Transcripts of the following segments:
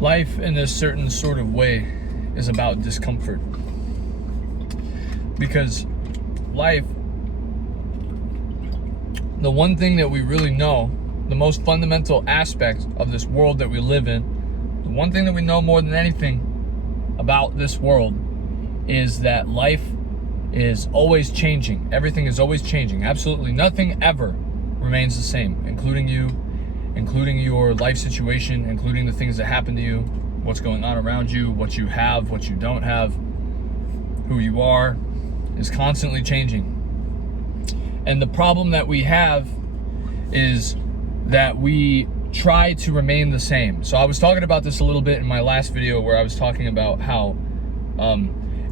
Life in a certain sort of way is about discomfort. Because life, the one thing that we really know, the most fundamental aspect of this world that we live in, the one thing that we know more than anything about this world is that life is always changing. Everything is always changing. Absolutely nothing ever remains the same, including you, including your life situation, including the things that happen to you, what's going on around you, what you have, what you don't have, who you are, is constantly changing. And the problem that we have is that we try to remain the same. So I was talking about this a little bit in my last video, where I was talking about how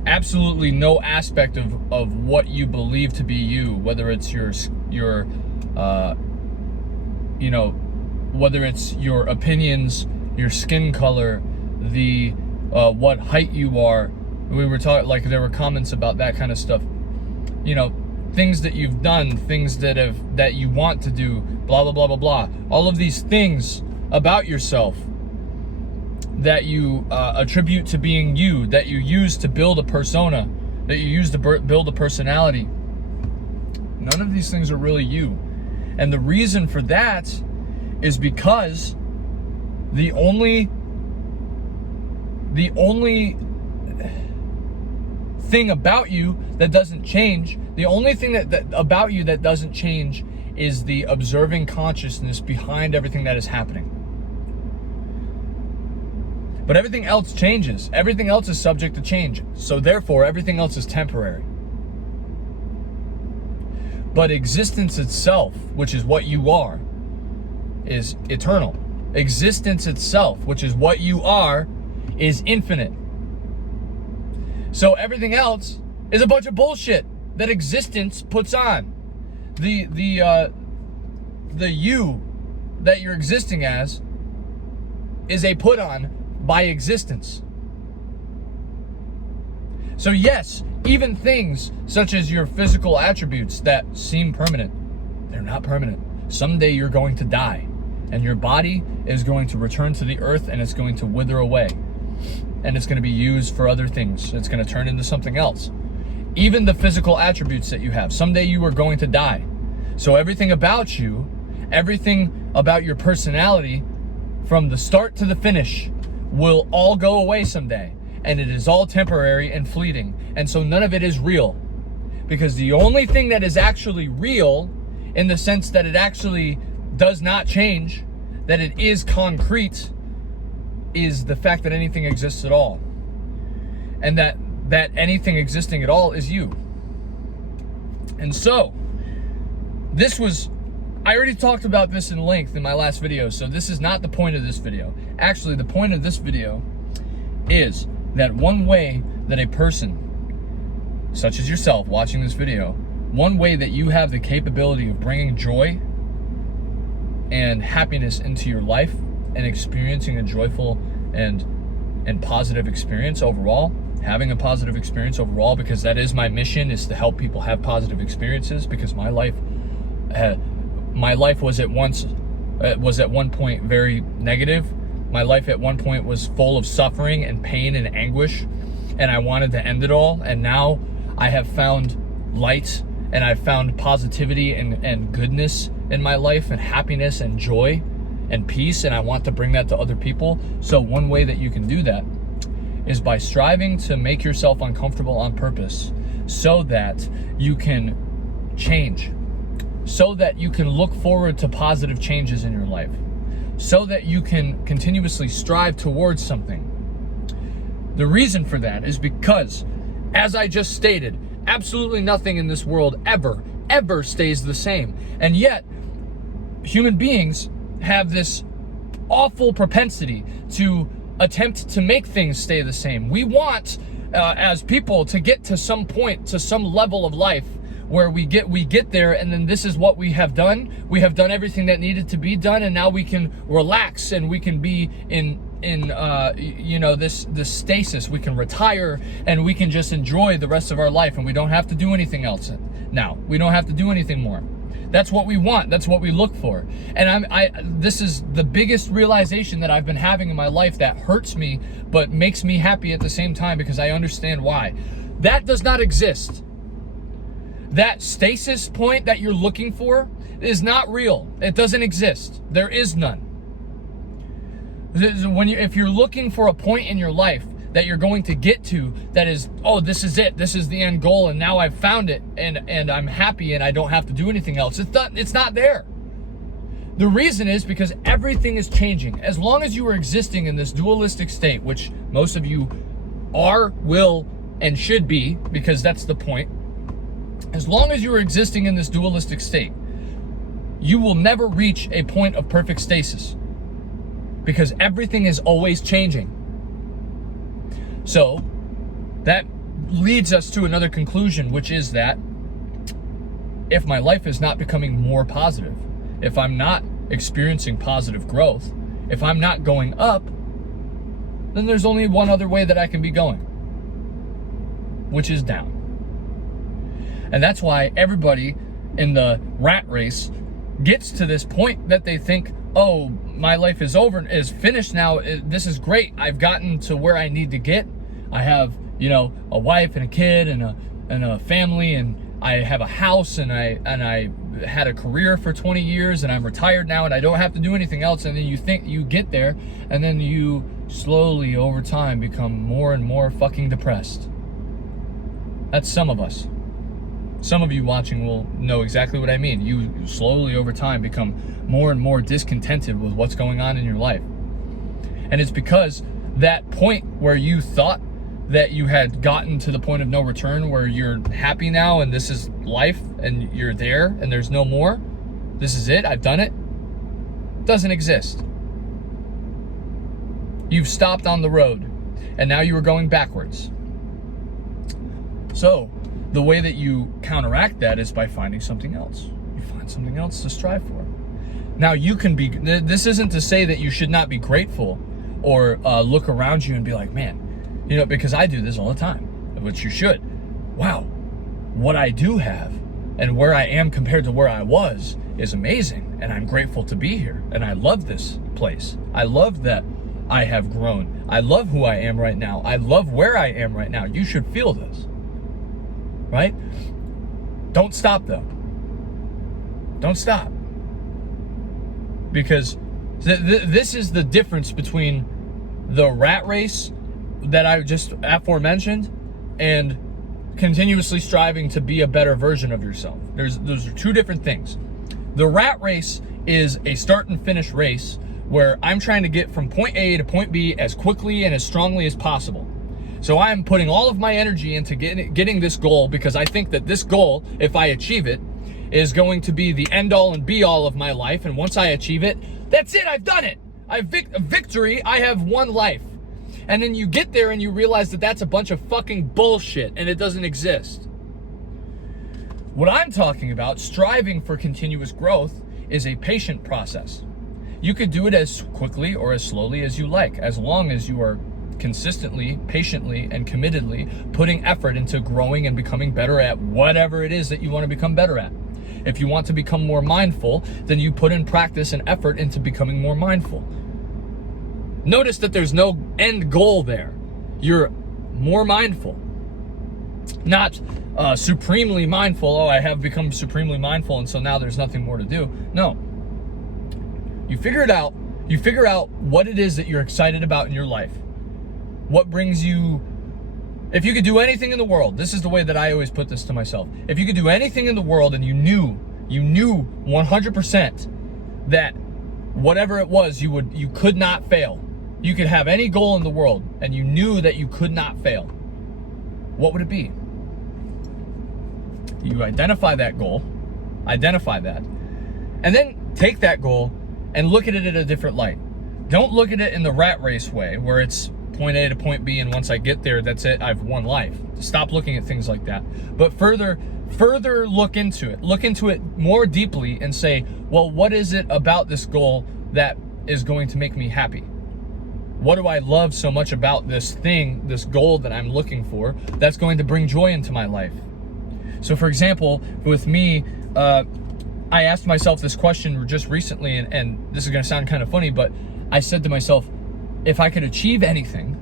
absolutely no aspect of what you believe to be you, whether it's your whether it's your opinions, your skin color, the what height you are. We were talking, like, there were comments about that kind of stuff. Things that you've done, things that you want to do, blah blah blah blah blah. All of these things about yourself that you attribute to being you, that you use to build a persona, that you use to build a personality. None of these things are really you. And the reason for that is because the only thing about you that doesn't change, the only thing that about you that doesn't change is the observing consciousness behind everything that is happening. But everything else changes. Everything else is subject to change. So therefore, everything else is temporary. But existence itself, which is what you are, is eternal. Existence itself, which is what you are, is infinite. So everything else is a bunch of bullshit that existence puts on. The you that you're existing as is a put on by existence. So yes, even things such as your physical attributes that seem permanent, they're not permanent. Someday you're going to die, and your body is going to return to the earth, and it's going to wither away, and it's going to be used for other things. It's going to turn into something else. Even the physical attributes that you have, someday you are going to die. So everything about you, everything about your personality, from the start to the finish, will all go away someday. And it is all temporary and fleeting. And so none of it is real. Because the only thing that is actually real, in the sense that it actually does not change, that it is concrete, is the fact that anything exists at all. And that anything existing at all is you. And so, I already talked about this in length in my last video, so this is not the point of this video. Actually, the point of this video is that one way that a person, such as yourself watching this video, one way that you have the capability of bringing joy and happiness into your life and experiencing a joyful and positive experience overall, having a positive experience overall, because that is my mission, is to help people have positive experiences, because my life was at one point very negative. My life at one point was full of suffering and pain and anguish, and I wanted to end it all. And now I have found light, and I've found positivity and goodness in my life, and happiness and joy and peace, and I want to bring that to other people. So one way that you can do that is by striving to make yourself uncomfortable on purpose, so that you can change, so that you can look forward to positive changes in your life, so that you can continuously strive towards something. The reason for that is because, as I just stated, absolutely nothing in this world ever stays the same. And yet, human beings have this awful propensity to attempt to make things stay the same. We want, as people, to get to some point, to some level of life where we get there, and then this is what we have done. We have done everything that needed to be done, and now we can relax, and we can be in this stasis. We can retire, and we can just enjoy the rest of our life, and we don't have to do anything else now. We don't have to do anything more. That's what we want. That's what we look for. And this is the biggest realization that I've been having in my life that hurts me, but makes me happy at the same time because I understand why. That does not exist. That stasis point that you're looking for is not real. It doesn't exist. There is none. If you're looking for a point in your life that you're going to get to that is, oh, this is it, this is the end goal, and now I've found it, and I'm happy and I don't have to do anything else, it's not there. The reason is because everything is changing. As long as you are existing in this dualistic state, which most of you are, will, and should be, because that's the point. As long as you are existing in this dualistic state, you will never reach a point of perfect stasis, because everything is always changing. So that leads us to another conclusion, which is that if my life is not becoming more positive, if I'm not experiencing positive growth, if I'm not going up, then there's only one other way that I can be going, which is down. And that's why everybody in the rat race gets to this point that they think, oh, my life is over, is finished now. This is great. I've gotten to where I need to get. I have, a wife and a kid and a family, and I have a house, and I had a career for 20 years, and I'm retired now, and I don't have to do anything else. And then you think you get there, and then you slowly over time become more and more fucking depressed. That's some of us. Some of you watching will know exactly what I mean. You slowly over time become more and more discontented with what's going on in your life. And it's because that point where you thought that you had gotten to the point of no return, where you're happy now and this is life and you're there and there's no more, this is it, I've done it, doesn't exist. You've stopped on the road and now you are going backwards. So the way that you counteract that is by finding something else. You find something else to strive for. Now you can be, this isn't to say that you should not be grateful or look around you and be like, man, because I do this all the time, which you should. Wow, what I do have and where I am compared to where I was is amazing. And I'm grateful to be here. And I love this place. I love that I have grown. I love who I am right now. I love where I am right now. You should feel this, right? Don't stop though. Don't stop. Because this is the difference between the rat race that I just aforementioned and continuously striving to be a better version of yourself. Those are two different things. The rat race is a start and finish race where I'm trying to get from point A to point B as quickly and as strongly as possible. So I'm putting all of my energy into getting this goal, because I think that this goal, if I achieve it, is going to be the end all and be all of my life. And once I achieve it, that's it, I've done it. Victory, I have one life. And then you get there and you realize that that's a bunch of fucking bullshit and it doesn't exist. What I'm talking about, striving for continuous growth, is a patient process. You could do it as quickly or as slowly as you like, as long as you are consistently, patiently, and committedly putting effort into growing and becoming better at whatever it is that you want to become better at. If you want to become more mindful, then you put in practice and effort into becoming more mindful. Notice that there's no end goal there. You're more mindful. Not supremely mindful. Oh, I have become supremely mindful, and so now there's nothing more to do. No. You figure it out. You figure out what it is that you're excited about in your life. What brings you... If you could do anything in the world, this is the way that I always put this to myself. If you could do anything in the world and you knew 100% that whatever it was, you could not fail. You could have any goal in the world and you knew that you could not fail. What would it be? You identify that goal, identify that, and then take that goal and look at it in a different light. Don't look at it in the rat race way where it's point A to point B and once I get there, that's it, I've won life. Stop looking at things like that. But further look into it. Look into it more deeply and say, well, what is it about this goal that is going to make me happy? What do I love so much about this thing, this goal that I'm looking for, that's going to bring joy into my life? So for example, with me, I asked myself this question just recently, and this is going to sound kind of funny, but I said to myself, if I could achieve anything,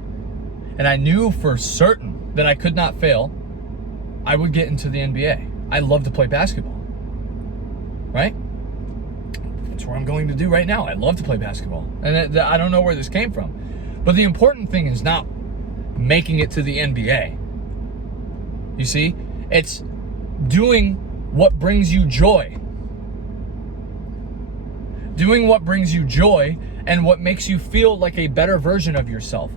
and I knew for certain that I could not fail, I would get into the NBA. I love to play basketball, right? That's what I'm going to do right now. I love to play basketball. And I don't know where this came from. But the important thing is not making it to the NBA. You see? It's doing what brings you joy. Doing what brings you joy and what makes you feel like a better version of yourself.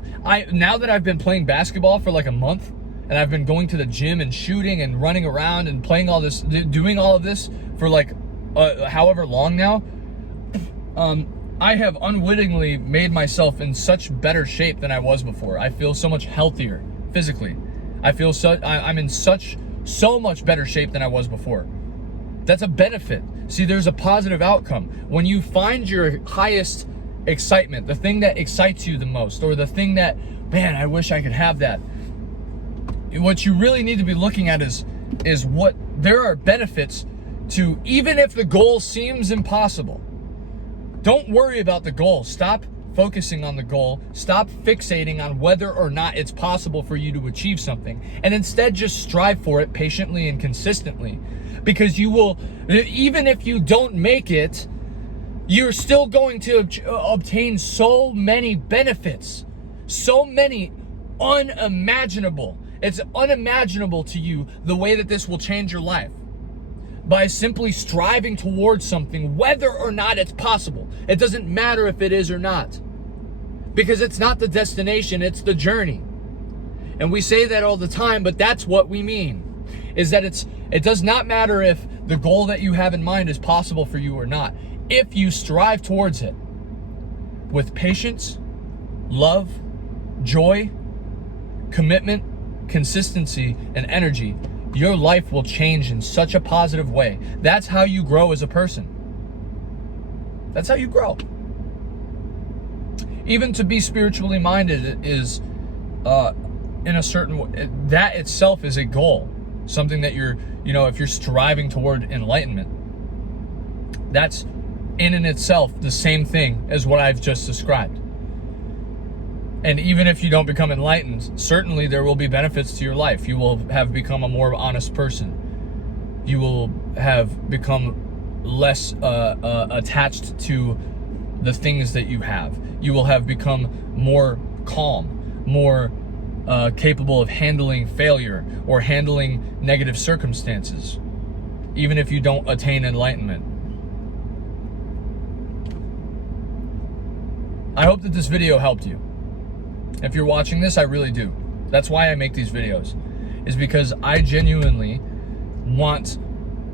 Now that I've been playing basketball for like a month, and I've been going to the gym and shooting and running around and playing all this, doing all of this for like however long now, I have unwittingly made myself in such better shape than I was before. I feel so much healthier physically. I'm in so much better shape than I was before. That's a benefit. See, there's a positive outcome. When you find your highest excitement, the thing that excites you the most, or the thing that, man, I wish I could have that. What you really need to be looking at is what there are benefits to, even if the goal seems impossible. Don't worry about the goal. Stop focusing on the goal. Stop fixating on whether or not it's possible for you to achieve something. And instead just strive for it patiently and consistently. Because you will, even if you don't make it, you're still going to obtain so many benefits. So many unimaginable. It's unimaginable to you the way that this will change your life. By simply striving towards something, whether or not it's possible. It doesn't matter if it is or not. Because it's not the destination, it's the journey. And we say that all the time, but that's what we mean. Is that it does not matter if the goal that you have in mind is possible for you or not. If you strive towards it with patience, love, joy, commitment, consistency, and energy, your life will change in such a positive way. That's how you grow as a person. That's how you grow. Even to be spiritually minded is, in a certain way, that itself is a goal. Something that if you're striving toward enlightenment, that's in and itself the same thing as what I've just described. And even if you don't become enlightened, certainly there will be benefits to your life. You will have become a more honest person. You will have become less attached to the things that you have. You will have become more calm, more capable of handling failure or handling negative circumstances, even if you don't attain enlightenment. I hope that this video helped you. If you're watching this, I really do. That's why I make these videos, is because I genuinely want,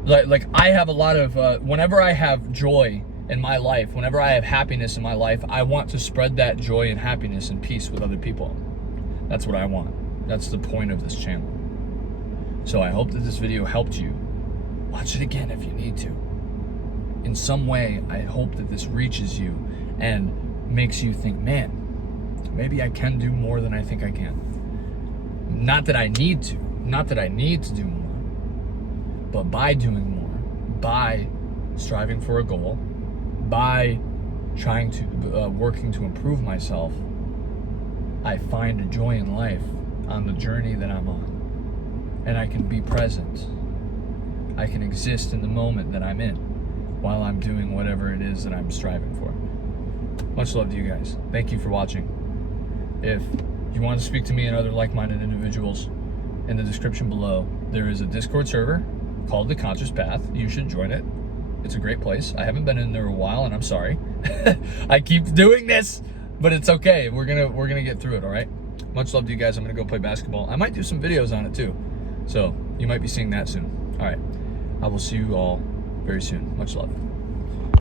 like I have a lot of, whenever I have joy in my life, whenever I have happiness in my life, I want to spread that joy and happiness and peace with other people. That's what I want. That's the point of this channel. So I hope that this video helped you. Watch it again if you need to. In some way, I hope that this reaches you and makes you think, man, maybe I can do more than I think I can. Not that I need to do more, but by doing more, by striving for a goal, by trying to, working to improve myself, I find a joy in life on the journey that I'm on. And I can be present. I can exist in the moment that I'm in while I'm doing whatever it is that I'm striving for. Much love to you guys. Thank you for watching. If you want to speak to me and other like-minded individuals, in the description below, there is a Discord server called The Conscious Path. You should join it. It's a great place. I haven't been in there a while, and I'm sorry. I keep doing this, but it's okay. We're gonna get through it, all right? Much love to you guys. I'm gonna go play basketball. I might do some videos on it too. So you might be seeing that soon. All right. I will see you all very soon. Much love.